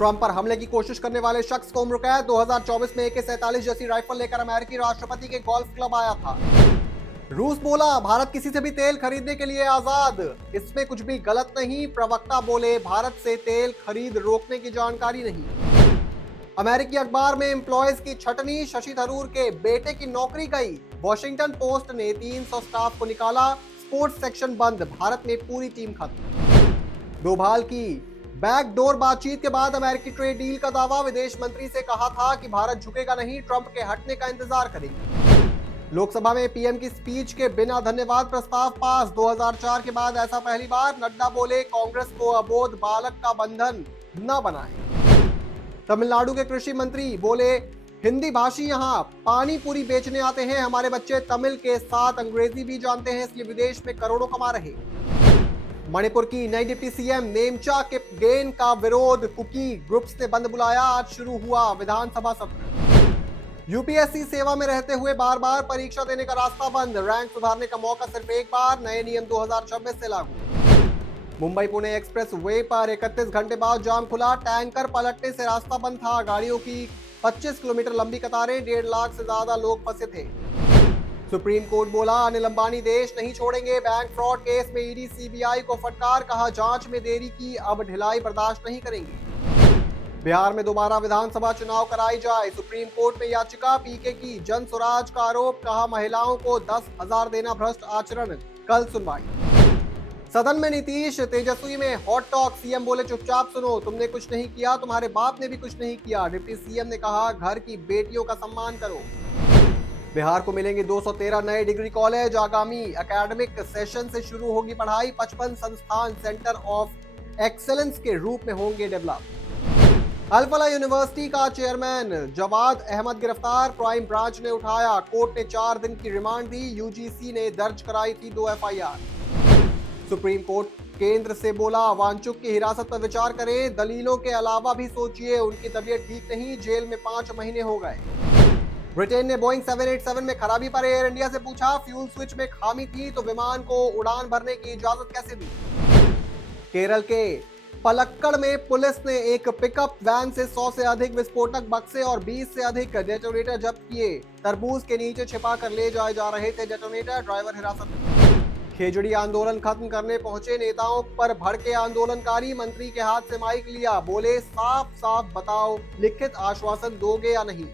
Trump पर हमले की कोशिश करने वाले शख्स को उम्र कैद। 2024 में AK-47 जैसी राइफल लेकर अमेरिकी राष्ट्रपति के गोल्फ क्लब आया था। रूस बोला भारत किसी से भी तेल खरीदने के लिए आजाद, इसमें कुछ भी गलत नहीं। प्रवक्ता बोले भारत से तेल खरीद रोकने की जानकारी नहीं। अमेरिकी अखबार में एम्प्लॉयज की छटनी, शशि थरूर के बेटे की नौकरी गई। वॉशिंगटन पोस्ट ने 300 स्टाफ को निकाला, स्पोर्ट्स सेक्शन बंद, भारत में पूरी टीम खत्म। डोभाल की बैकडोर बातचीत के बाद अमेरिकी ट्रेड डील का दावा, विदेश मंत्री से कहा था कि भारत झुकेगा नहीं, ट्रंप के हटने का इंतजार करेंगे। लोकसभा में पीएम की स्पीच के बिना धन्यवाद प्रस्ताव पास। 2004 के बाद ऐसा पहली बार। नड्डा बोले कांग्रेस को अबोध बालक का बंधन न बनाए। तमिलनाडु के कृषि मंत्री बोले हिंदी भाषी यहाँ पानी पूरी बेचने आते हैं, हमारे बच्चे तमिल के साथ अंग्रेजी भी जानते हैं, इसलिए विदेश में करोड़ों कमा रहे। मणिपुर की नई डिप्टी सीएम नेमचा के गेन का विरोध, कुकी ग्रुप्स ने बंद बुलाया। आज शुरू हुआ विधानसभा सत्र। यूपीएससी सेवा में रहते हुए बार बार परीक्षा देने का रास्ता बंद, रैंक सुधारने का मौका सिर्फ एक बार, नए नियम 2026 से लागू। मुंबई पुणे एक्सप्रेस वे पर 31 घंटे बाद जाम खुला, टैंकर पलटने से रास्ता बंद था। गाड़ियों की 25 किलोमीटर लंबी कतारें, 1.5 लाख से ज्यादा लोग फंसे थे। सुप्रीम कोर्ट बोला अनिल अंबानी देश नहीं छोड़ेंगे। बैंक फ्रॉड केस में ईडी सीबीआई को फटकार, कहा जांच में देरी की, अब ढिलाई बर्दाश्त नहीं करेंगे। बिहार में दोबारा विधानसभा चुनाव कराई जाए, सुप्रीम कोर्ट में याचिका। पीके की जन स्वराज का आरोप, कहा महिलाओं को 10,000 देना भ्रष्ट आचरण, कल सुनवाई। सदन में नीतीश तेजस्वी में हॉट टॉक, सीएम बोले चुपचाप सुनो, तुमने कुछ नहीं किया, तुम्हारे बाप ने भी कुछ नहीं किया। डिप्टी सीएम ने कहा घर की बेटियों का सम्मान करो। बिहार को मिलेंगे 213 नए डिग्री कॉलेज, आगामी एकेडमिक सेशन से शुरू होगी पढ़ाई। 55 संस्थान सेंटर ऑफ एक्सेलेंस के रूप में होंगे डेवलप। अल-फलाह यूनिवर्सिटी का चेयरमैन जवाद अहमद गिरफ्तार, प्राइम ब्रांच ने उठाया, कोर्ट ने 4 दिन की रिमांड दी। यूजीसी ने दर्ज कराई थी 2 एफआईआर। सुप्रीम कोर्ट केंद्र से बोला वांचुक की हिरासत पर विचार करें, दलीलों के अलावा भी सोचिए, उनकी तबीयत ठीक नहीं, जेल में 5 महीने हो गए। ब्रिटेन ने बोइंग 787 में खराबी पर एयर इंडिया से पूछा, फ्यूल स्विच में खामी थी तो विमान को उड़ान भरने की इजाजत कैसे दी। केरल के पलक्कड़ में पुलिस ने एक पिकअप वैन से 100 से अधिक विस्फोटक बक्से और 20 से अधिक डेटोनेटर जब्त किए। तरबूज के नीचे छिपा कर ले जाए जा रहे थे डेटोनेटर, ड्राइवर हिरासत में। खेजड़ी आंदोलन खत्म करने पहुंचे नेताओं पर भड़के आंदोलनकारी, मंत्री के हाथ से माइक लिया, बोले साफ साफ बताओ लिखित आश्वासन दोगे या नहीं।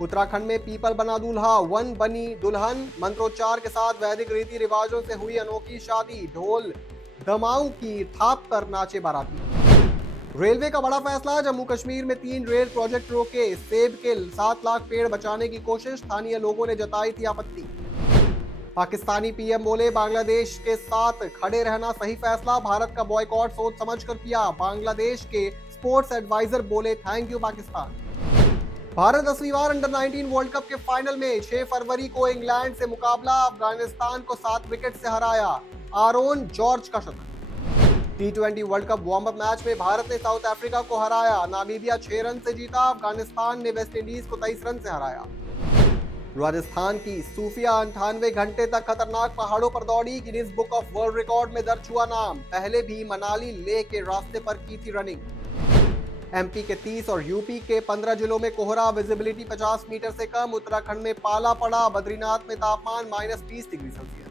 उत्तराखंड में पीपल बना दूल्हा, वन बनी दुल्हन, मंत्रोच्चार के साथ वैदिक रीति रिवाजों से हुई अनोखी शादी, ढोल दमाऊ की थाप पर नाचे बाराती। रेलवे का बड़ा फैसला, जम्मू कश्मीर में 3 रेल प्रोजेक्ट रोके, सेब के 7 लाख पेड़ बचाने की कोशिश, स्थानीय लोगों ने जताई थी आपत्ति। पाकिस्तानी पीएम बोले बांग्लादेश के साथ खड़े रहना सही फैसला, भारत का बॉयकॉट सोच समझकर किया। बांग्लादेश के स्पोर्ट्स एडवाइजर बोले थैंक यू पाकिस्तान। भारत 10वीं बार अंडर 19 वर्ल्ड कप के फाइनल में 6 फरवरी को इंग्लैंड से मुकाबला, अफगानिस्तान को 7 विकेट से हराया, आरोन जॉर्ज का शतक। T20 world cup warm up match में भारत ने साउथ अफ्रीका को हराया, नामीबिया 6 रन से जीता, अफगानिस्तान ने वेस्ट इंडीज को 23 रन से हराया। राजस्थान की सूफिया 98 घंटे तक खतरनाक पहाड़ों पर दौड़ी, Guinness book of world record में दर्ज हुआ नाम, पहले भी मनाली लेह के रास्ते पर की थी रनिंग। एमपी के 30 और यूपी के 15 जिलों में कोहरा, विजिबिलिटी 50 मीटर से कम, उत्तराखंड में पाला पड़ा, बद्रीनाथ में तापमान -20 डिग्री सेल्सियस।